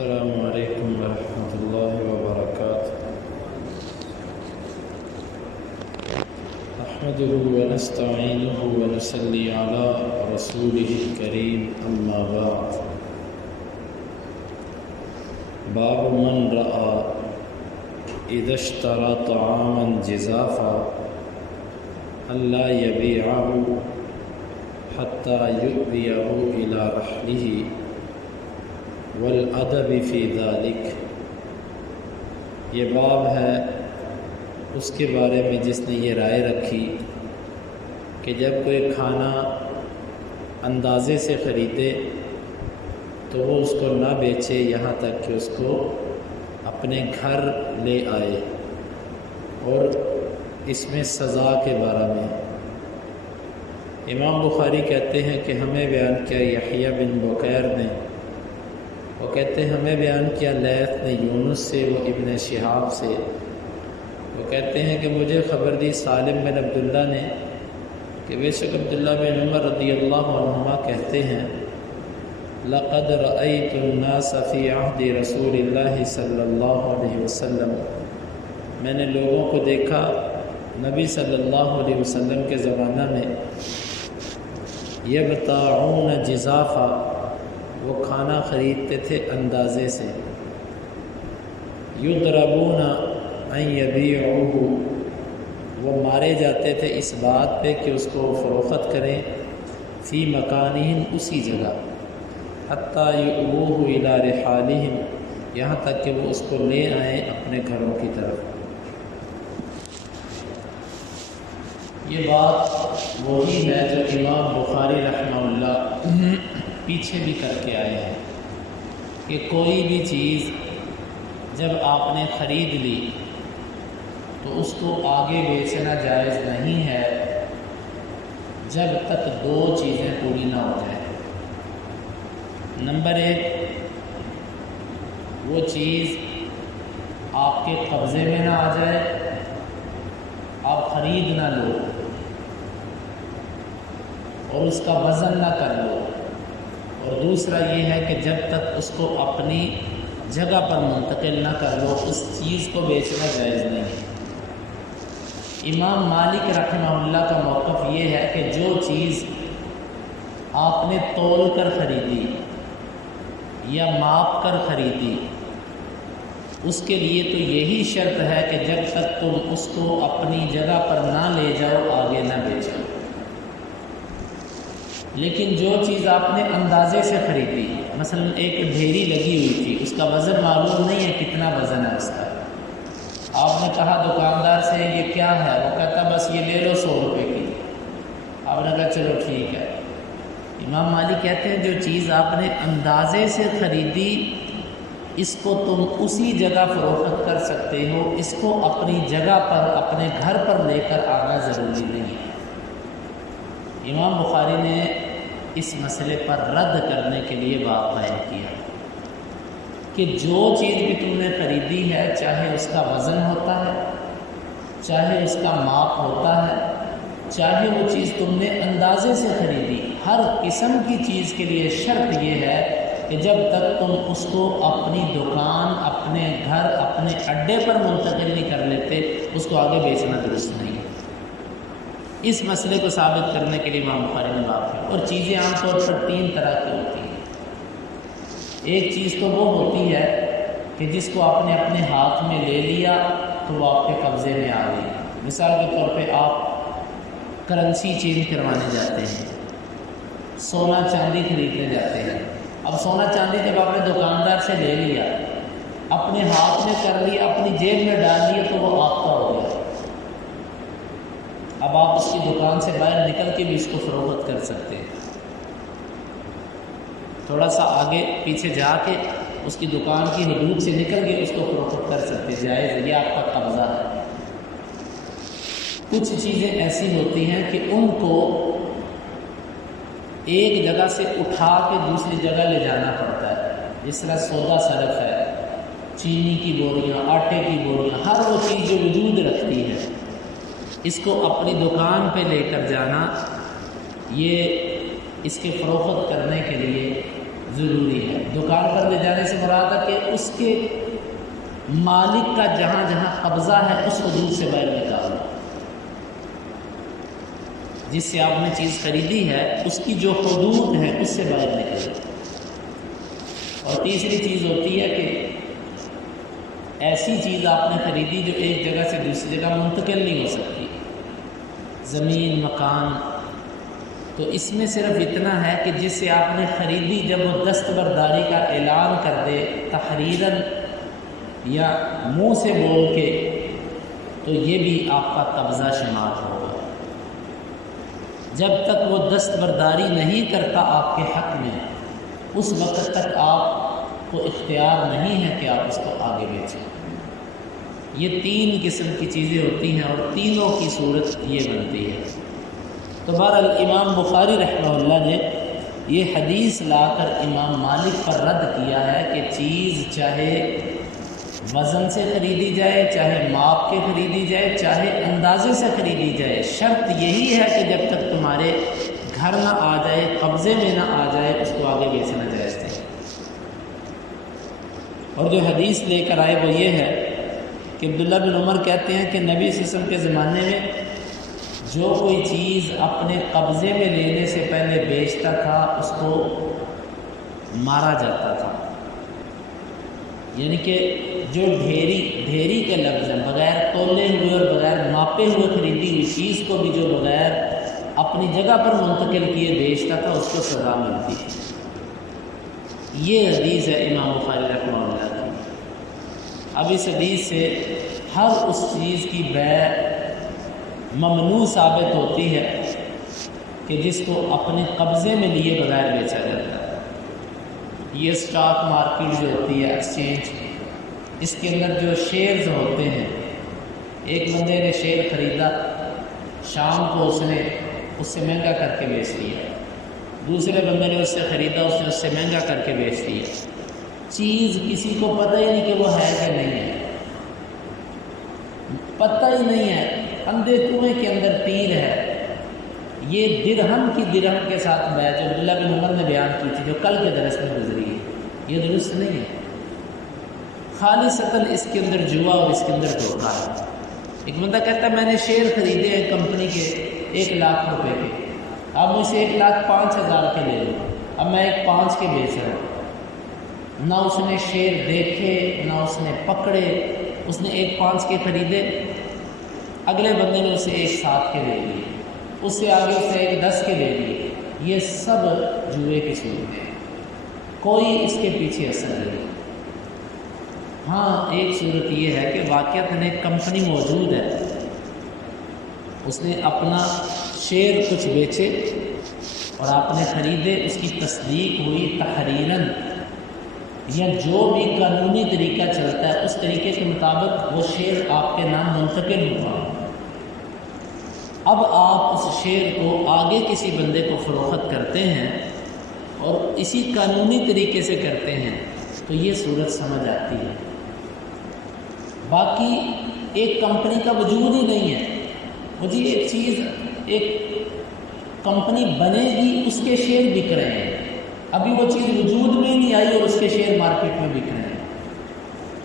السلام علیکم ورحمۃ اللہ وبرکاتہ۔ نحمده ونستعینه ونصلی علی رسوله الکریم، اما بعد۔ باب من رأى اذا اشترى طعاما جزافا الا يبيعه حتى يؤويه الى رحله والادب فی ذلک۔ یہ باب ہے اس کے بارے میں جس نے یہ رائے رکھی کہ جب کوئی کھانا اندازے سے خریدے تو وہ اس کو نہ بیچے یہاں تک کہ اس کو اپنے گھر لے آئے، اور اس میں سزا کے بارے میں امام بخاری کہتے ہیں کہ ہمیں بیان کیا یحییٰ بن بکیر نے، وہ کہتے ہیں ہمیں بیان کیا لیث نے یونس سے و ابن شہاب سے، وہ کہتے ہیں کہ مجھے خبر دی سالم بن عبداللہ نے کہ بے شک عبداللہ بن عمر رضی اللہ عنہما کہتے ہیں لقد رأیت الناس فی عہد رسول اللہ صلی اللہ علیہ وسلم، میں نے لوگوں کو دیکھا نبی صلی اللہ علیہ وسلم کے زمانہ میں یبتاعون جزافا، وہ کھانا خریدتے تھے اندازے سے، یضربون ان یبیعوہ، وہ مارے جاتے تھے اس بات پہ کہ اس کو فروخت کریں، فی مکانہم، اسی جگہ، حتیٰ یؤوہ الی رحالہم، یہاں تک کہ وہ اس کو لے آئیں اپنے گھروں کی طرف۔ یہ بات وہی ہے جو امام بخاری رحمہ اللہ پیچھے بھی کر کے آئے ہیں کہ کوئی بھی چیز جب آپ نے خرید لی تو اس کو آگے بیچنا جائز نہیں ہے جب تک دو چیزیں پوری نہ ہو جائیں۔ نمبر ایک، وہ چیز آپ کے قبضے میں نہ آ جائے، آپ خرید نہ لو اور اس کا وزن نہ کر لو، اور دوسرا یہ ہے کہ جب تک اس کو اپنی جگہ پر منتقل نہ کر لو اس چیز کو بیچنا جائز نہیں ہے۔ امام مالک رحمہ اللہ کا موقف یہ ہے کہ جو چیز آپ نے تول کر خریدی یا ماپ کر خریدی اس کے لیے تو یہی شرط ہے کہ جب تک تم اس کو اپنی جگہ پر نہ لے جاؤ آگے نہ بیچو۔ لیکن جو چیز آپ نے اندازے سے خریدی، مثلا ایک ڈھیری لگی ہوئی تھی، اس کا وزن معلوم نہیں ہے کتنا وزن ہے اس کا، آپ نے کہا دکاندار سے یہ کیا ہے، وہ کہتا بس یہ لے لو 100 روپے کی، آپ نے کہا چلو ٹھیک ہے۔ امام مالک کہتے ہیں جو چیز آپ نے اندازے سے خریدی اس کو تم اسی جگہ فروخت کر سکتے ہو، اس کو اپنی جگہ پر اپنے گھر پر لے کر آنا ضروری نہیں ہے۔ امام بخاری نے اس مسئلے پر رد کرنے کے لیے باب قائم کیا کہ جو چیز بھی تم نے خریدی ہے، چاہے اس کا وزن ہوتا ہے، چاہے اس کا ماپ ہوتا ہے، چاہے وہ چیز تم نے اندازے سے خریدی، ہر قسم کی چیز کے لیے شرط یہ ہے کہ جب تک تم اس کو اپنی دکان، اپنے گھر، اپنے اڈے پر منتقل نہیں کر لیتے اس کو آگے بیچنا درست نہیں ہے۔ اس مسئلے کو ثابت کرنے کے لیے امام بخاری نے باب کیا، اور چیزیں عام طور پر 3 طرح کی ہوتی ہیں۔ ایک چیز تو وہ ہوتی ہے کہ جس کو آپ نے اپنے ہاتھ میں لے لیا تو وہ آپ کے قبضے میں آ گئی، مثال کے طور پہ آپ کرنسی چینج کروانے جاتے ہیں، سونا چاندی خریدنے جاتے ہیں۔ اب سونا چاندی جب آپ نے دکاندار سے لے لیا، اپنے ہاتھ میں کر لیا، اپنی جیب میں ڈال لیا تو وہ آپ کا ہو گیا۔ اب آپ اس کی دکان سے باہر نکل کے بھی اس کو فروخت کر سکتے ہیں، تھوڑا سا آگے پیچھے جا کے اس کی دکان کی حدود سے نکل کے اس کو فروخت کر سکتے ہیں، جائز، یہ آپ کا قبضہ ہے۔ کچھ چیزیں ایسی ہوتی ہیں کہ ان کو ایک جگہ سے اٹھا کے دوسری جگہ لے جانا پڑتا ہے، جس طرح سودا صرف ہے، چینی کی بوریاں، آٹے کی بوریاں، ہر وہ چیز جو وجود رکھتی ہے اس کو اپنی دکان پہ لے کر جانا، یہ اس کے فروخت کرنے کے لیے ضروری ہے۔ دکان پر لے جانے سے مراد ہے کہ اس کے مالک کا جہاں جہاں قبضہ ہے اس حدود سے باہر نکالنا، جس سے آپ نے چیز خریدی ہے اس کی جو حدود ہے اس سے باہر نکلے۔ اور تیسری چیز ہوتی ہے کہ ایسی چیز آپ نے خریدی جو ایک جگہ سے دوسری جگہ منتقل نہیں ہو سکتی، زمین، مکان، تو اس میں صرف اتنا ہے کہ جس سے آپ نے خریدی جب وہ دستبرداری کا اعلان کر دے تحریراً یا منہ سے بول کے، تو یہ بھی آپ کا قبضہ شمار ہوگا۔ جب تک وہ دستبرداری نہیں کرتا آپ کے حق میں، اس وقت تک آپ کو اختیار نہیں ہے کہ آپ اس کو آگے بیچیں۔ یہ تین قسم کی چیزیں ہوتی ہیں اور تینوں کی صورت یہ بنتی ہے۔ تو بہرحال امام بخاری رحمہ اللہ نے یہ حدیث لا کر امام مالک پر رد کیا ہے کہ چیز چاہے وزن سے خریدی جائے، چاہے ماپ کے خریدی جائے، چاہے اندازے سے خریدی جائے، شرط یہی ہے کہ جب تک تمہارے گھر نہ آ جائے، قبضے میں نہ آ جائے، اس کو آگے بیچنا جائز نہیں۔ اور جو حدیث لے کر آئے وہ یہ ہے کہ عبداللہ بن عمر کہتے ہیں کہ نبی صلی اللہ علیہ وسلم کے زمانے میں جو کوئی چیز اپنے قبضے میں لینے سے پہلے بیچتا تھا اس کو مارا جاتا تھا، یعنی کہ جو ڈھیری کے لفظ ہیں، بغیر تولے ہوئے اور بغیر ماپے ہوئے خریدی ہوئی چیز کو بھی جو بغیر اپنی جگہ پر منتقل کیے بیچتا تھا اس کو سزا ملتی ہے۔ یہ حدیث ہے امام بخاری رحمہ اللہ کی۔ اب اس حدیث سے ہر اس چیز کی بیع ممنوع ثابت ہوتی ہے کہ جس کو اپنے قبضے میں لیے بغیر بیچا جاتا ہے۔ یہ اسٹاک مارکیٹ جو ہوتی ہے، ایکسچینج، اس کے اندر جو شیئرز ہوتے ہیں، ایک بندے نے شیئر خریدا، شام کو اس نے اس سے مہنگا کر کے بیچ دیا، دوسرے بندے نے اس سے خریدا، اس نے اس سے مہنگا کر کے بیچ دیا۔ چیز کسی کو پتہ ہی نہیں کہ وہ ہے کہ نہیں ہے، پتہ ہی نہیں ہے، اندھے کنویں کے اندر تیر ہے۔ یہ درہم کی درہم کے ساتھ بیع جو عبداللہ بن عمر نے بیان کی تھی، جو کل کے درس میں گزری ہے، یہ درست نہیں ہے۔ خالصتاً اس کے اندر جوا اور اس کے اندر دھوکہ ہے۔ ایک بندہ کہتا ہے میں نے شیئر خریدے ہیں کمپنی کے 1,00,000 روپے کے، اب مجھ سے 1,05,000 کے لے لو، اب میں 1,05,000 کے بیچ رہا ہوں۔ نہ اس نے شیئر دیکھے، نہ اس نے پکڑے، اس نے 1,05,000 کے خریدے، اگلے بندے نے اسے 1,07,000 کے لے لیے، اس سے آگے اسے 1,10,000 کے لے لیے۔ یہ سب جوئے کی صورت ہے، کوئی اس کے پیچھے اثر نہیں۔ ہاں ایک صورت یہ ہے کہ واقعتاً ایک کمپنی موجود ہے، اس نے اپنا شیئر کچھ بیچے اور آپ نے خریدے، اس کی تصدیق ہوئی تحریراً، یا جو بھی قانونی طریقہ چلتا ہے اس طریقے کے مطابق وہ شیئر آپ کے نام منتقل ہوا۔ اب آپ اس شیئر کو آگے کسی بندے کو فروخت کرتے ہیں اور اسی قانونی طریقے سے کرتے ہیں تو یہ صورت سمجھ آتی ہے۔ باقی ایک کمپنی کا وجود ہی نہیں ہے، مجھے ایک چیز، ایک کمپنی بنے گی، اس کے شیئر بک رہے ہیں، ابھی وہ چیز وجود میں نہیں آئی اور اس کے شیئر مارکیٹ میں بک رہے ہیں۔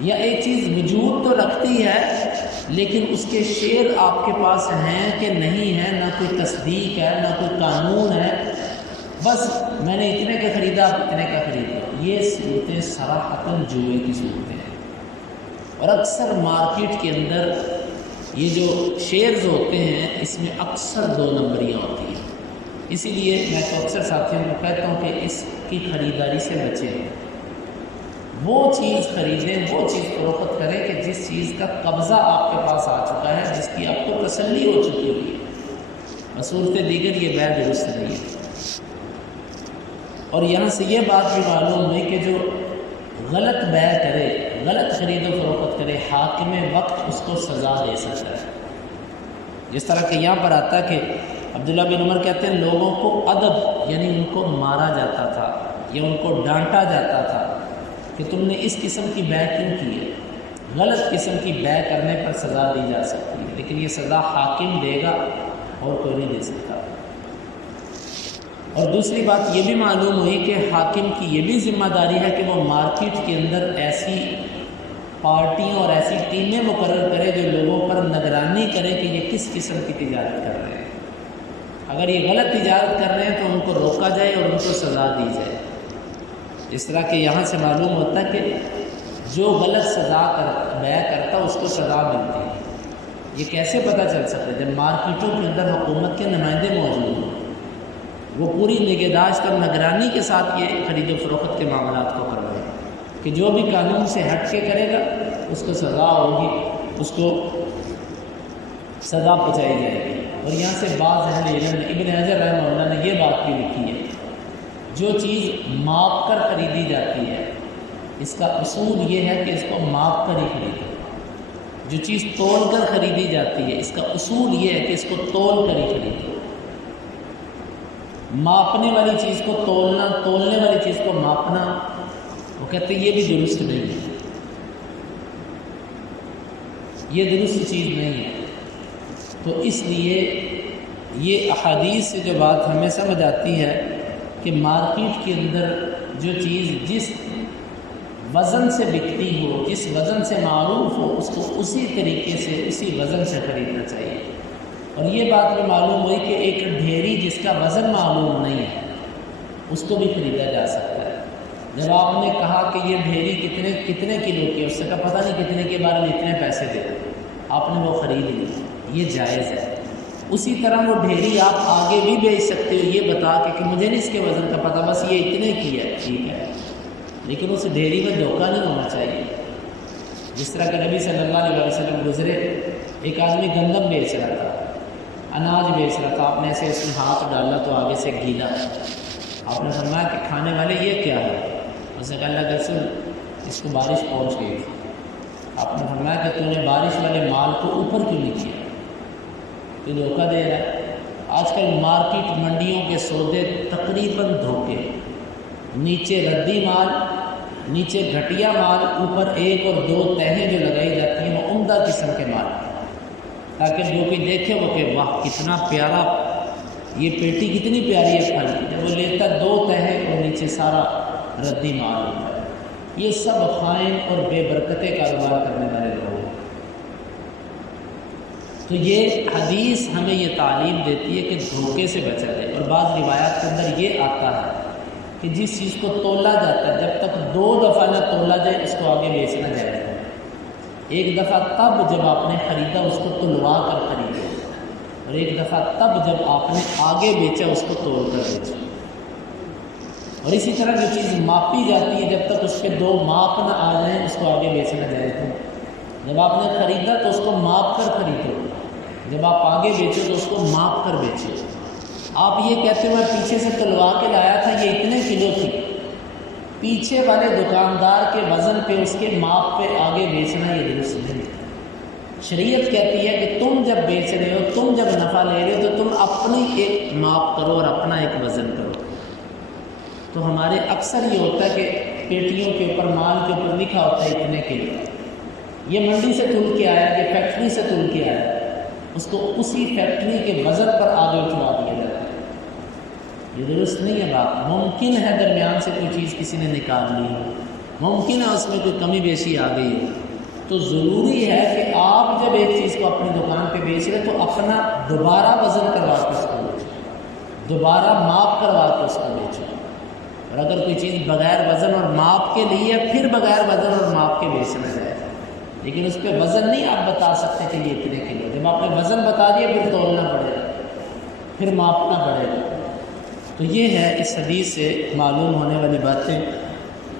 یا ایک چیز وجود تو رکھتی ہے لیکن اس کے شیئر آپ کے پاس ہیں کہ نہیں ہیں، نہ کوئی تصدیق ہے، نہ کوئی قانون ہے، بس میں نے اتنے کا خریدا، آپ اتنے کا خریدا۔ یہ صورتیں صراحتاً جوئے کی صورتیں ہیں، اور اکثر مارکیٹ کے اندر یہ جو شیئرز ہوتے ہیں اس میں اکثر 2 نمبریاں ہوتی ہیں۔ اسی لیے میں تو اکثر ساتھیوں کو کہتا ہوں کہ اس کی خریداری سے بچیں، وہ چیز خریدیں، وہ چیز فروخت کریں کہ جس چیز کا قبضہ آپ کے پاس آ چکا ہے، جس کی آپ کو تسلی ہو چکی ہوئی ہے۔ صورت دیگر یہ بیع درست نہیں ہے۔ اور یہاں سے یہ بات بھی معلوم ہوئی کہ جو غلط بیع کرے، غلط خرید و فروخت کرے، حاکم وقت اس کو سزا دے سکتا ہے۔ جس طرح کہ یہاں پر آتا ہے کہ عبداللہ بن عمر کہتے ہیں لوگوں کو ادب، یعنی ان کو مارا جاتا تھا یا ان کو ڈانٹا جاتا تھا کہ تم نے اس قسم کی بیع کیوں کی ہے۔ غلط قسم کی بیع کرنے پر سزا دی جا سکتی ہے، لیکن یہ سزا حاکم دے گا اور کوئی نہیں دے سکتا۔ اور دوسری بات یہ بھی معلوم ہوئی کہ حاکم کی یہ بھی ذمہ داری ہے کہ وہ مارکیٹ کے اندر ایسی پارٹیاں اور ایسی ٹیمیں مقرر کرے جو لوگوں پر نگرانی کرے کہ یہ کس قسم کی تجارت کر رہے ہیں. اگر یہ غلط تجارت کر رہے ہیں تو ان کو روکا جائے اور ان کو سزا دی جائے. اس طرح کہ یہاں سے معلوم ہوتا ہے کہ جو غلط بیع کرتا اس کو سزا ملتی ہے. یہ کیسے پتہ چل سکتا ہے؟ جب مارکیٹوں کے اندر حکومت کے نمائندے موجود ہوں، وہ پوری نگہداشت اور نگرانی کے ساتھ یہ خرید و فروخت کے معاملات کو کروائیں کہ جو بھی قانون سے ہٹ کے کرے گا اس کو سزا ہوگی، اس کو سزا پہنچائی جائے گی. اور یہاں سے بعض اہل علم نے، ابن حجر رحمہ اللہ نے یہ بات بھی لکھی ہے، جو چیز ماپ کر خریدی جاتی ہے اس کا اصول یہ ہے کہ اس کو ماپ کر ہی خریدو. جو چیز تول کر خریدی جاتی ہے اس کا اصول یہ ہے کہ اس کو تول کر ہی خریدو. ماپنے والی چیز کو تولنا، تولنے والی چیز کو ماپنا، وہ کہتے ہیں یہ بھی درست نہیں ہے، یہ درست چیز نہیں ہے. تو اس لیے یہ احادیث سے جو بات ہمیں سمجھ آتی ہے کہ مارکیٹ کے اندر جو چیز جس وزن سے بکتی ہو، جس وزن سے معروف ہو، اس کو اسی طریقے سے اسی وزن سے خریدنا چاہیے. اور یہ بات بھی معلوم ہوئی کہ ایک ڈھیری جس کا وزن معلوم نہیں ہے اس کو بھی خریدا جا سکتا ہے. جب آپ نے کہا کہ یہ ڈھیری کتنے کلو کی ہے، اس سے کا پتہ نہیں کتنے کے بارے میں اتنے پیسے دے دیں، آپ نے وہ خرید لی، یہ جائز ہے. اسی طرح وہ ڈھیری آپ آگے بھی بیچ سکتے ہو یہ بتا کے کہ مجھے نہیں اس کے وزن کا پتہ، بس یہ اتنے کی ہے، ٹھیک ہے، لیکن اس ڈھیری میں دھوکہ نہیں ہونا چاہیے. جس طرح کہ نبی صلی اللہ علیہ وسلم گزرے، ایک آدمی گندم بیچ رہا تھا، اناج بیچ رہا تھا، آپ نے ایسے اس میں ہاتھ ڈالا تو آگے سے گیلا. آپ نے فرمایا کہ کھانے والے یہ کیا ہے؟ اس نے کہا اللہ کے رسول اس کو بارش پہنچ گئی تھی. آپ نے فرمایا کہ تو نے بارش والے مال کو اوپر کیوں نہیں کیا؟ تو دھوکہ دے رہا ہے. آج کل مارکیٹ منڈیوں کے سودے تقریباً دھوکے، نیچے ردی مال، نیچے گھٹیا مال، اوپر ایک اور دو تہیں جو لگائی جاتی ہیں وہ عمدہ قسم کے مال، تاکہ جو کوئی دیکھے وہ کہ واہ کتنا پیارا، یہ پیٹی کتنی پیاری ہے پھل کی. جب وہ لیتا دو تہیں اور نیچے سارا ردی مال ہوتا ہے. یہ سب خائن اور بے برکتے کاروبار کرنے والے لوگ ہیں. تو یہ حدیث ہمیں یہ تعلیم دیتی ہے کہ دھوکے سے بچا جائے. اور بعض روایات کے اندر یہ آتا ہے کہ جس چیز کو تولا جاتا ہے جب تک 2 دفعہ نہ تولا جائے اس کو آگے بیچنا جائز ہے. ایک دفعہ تب جب آپ نے خریدا اس کو تلوا کر خریدا، اور ایک دفعہ تب جب آپ نے آگے بیچا اس کو توڑ کر بیچا. اور اسی طرح جو چیز ماپی جاتی ہے جب تک اس پہ 2 ماپ نہ آ جائیں اس کو آگے بیچنا جائز ہے. جب آپ نے خریدا تو اس کو ماپ کر خریدو، جب آپ آگے بیچو تو اس کو ماپ کر بیچو. آپ یہ کہتے ہو میں پیچھے سے تلوا کے لایا تھا یہ اتنے کلو تھی، پیچھے والے دکاندار کے وزن پہ اس کے ماپ پہ آگے بیچنا یہ درست نہیں. شریعت کہتی ہے کہ تم جب بیچ رہے ہو، تم جب نفع لے رہے ہو تو تم اپنی ایک ماپ کرو اور اپنا ایک وزن کرو. تو ہمارے اکثر یہ ہوتا ہے کہ پیٹیوں کے اوپر مال کے اوپر لکھا ہوتا ہے اتنے کلو، یہ منڈی سے تل کے آیا، یہ فیکٹری سے تل کے آیا، اس کو اسی فیکٹری کے وزن پر آگے اٹھوا دیا جاتا ہے. یہ درست نہیں ہے بات. ممکن ہے درمیان سے کوئی چیز کسی نے نکال لی ہو، ممکن ہے اس میں کوئی کمی بیشی آ گئی ہو، تو ضروری ہے کہ آپ جب ایک چیز کو اپنی دکان پہ بیچ رہے تو اپنا دوبارہ وزن کروا کے اس کو بیچو، دوبارہ ماپ کروا کے اس کو بیچو. اور اگر کوئی چیز بغیر وزن اور ماپ کے لیے ہے پھر بغیر وزن اور ماپ کے بیچنا جائے، لیکن اس پہ وزن نہیں آپ بتا سکتے کہ یہ اتنے کلو. جب آپ نے وزن بتا دیا پھر تولنا پڑے گا، پھر ماپنا پڑے گا. تو یہ ہے اس حدیث سے معلوم ہونے والی باتیں.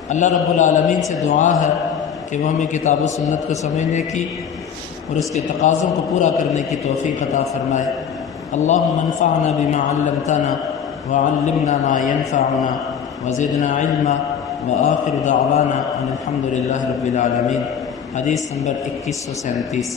اللہ رب العالمین سے دعا ہے کہ وہ ہمیں کتاب و سنت کو سمجھنے کی اور اس کے تقاضوں کو پورا کرنے کی توفیق عطا فرمائے. اللہم انفعنا بما علمتنا وعلمنا ما ينفعنا وزدنا علما وآخر دعوانا ان الحمد للہ رب العالمین. حدیث نمبر 2137.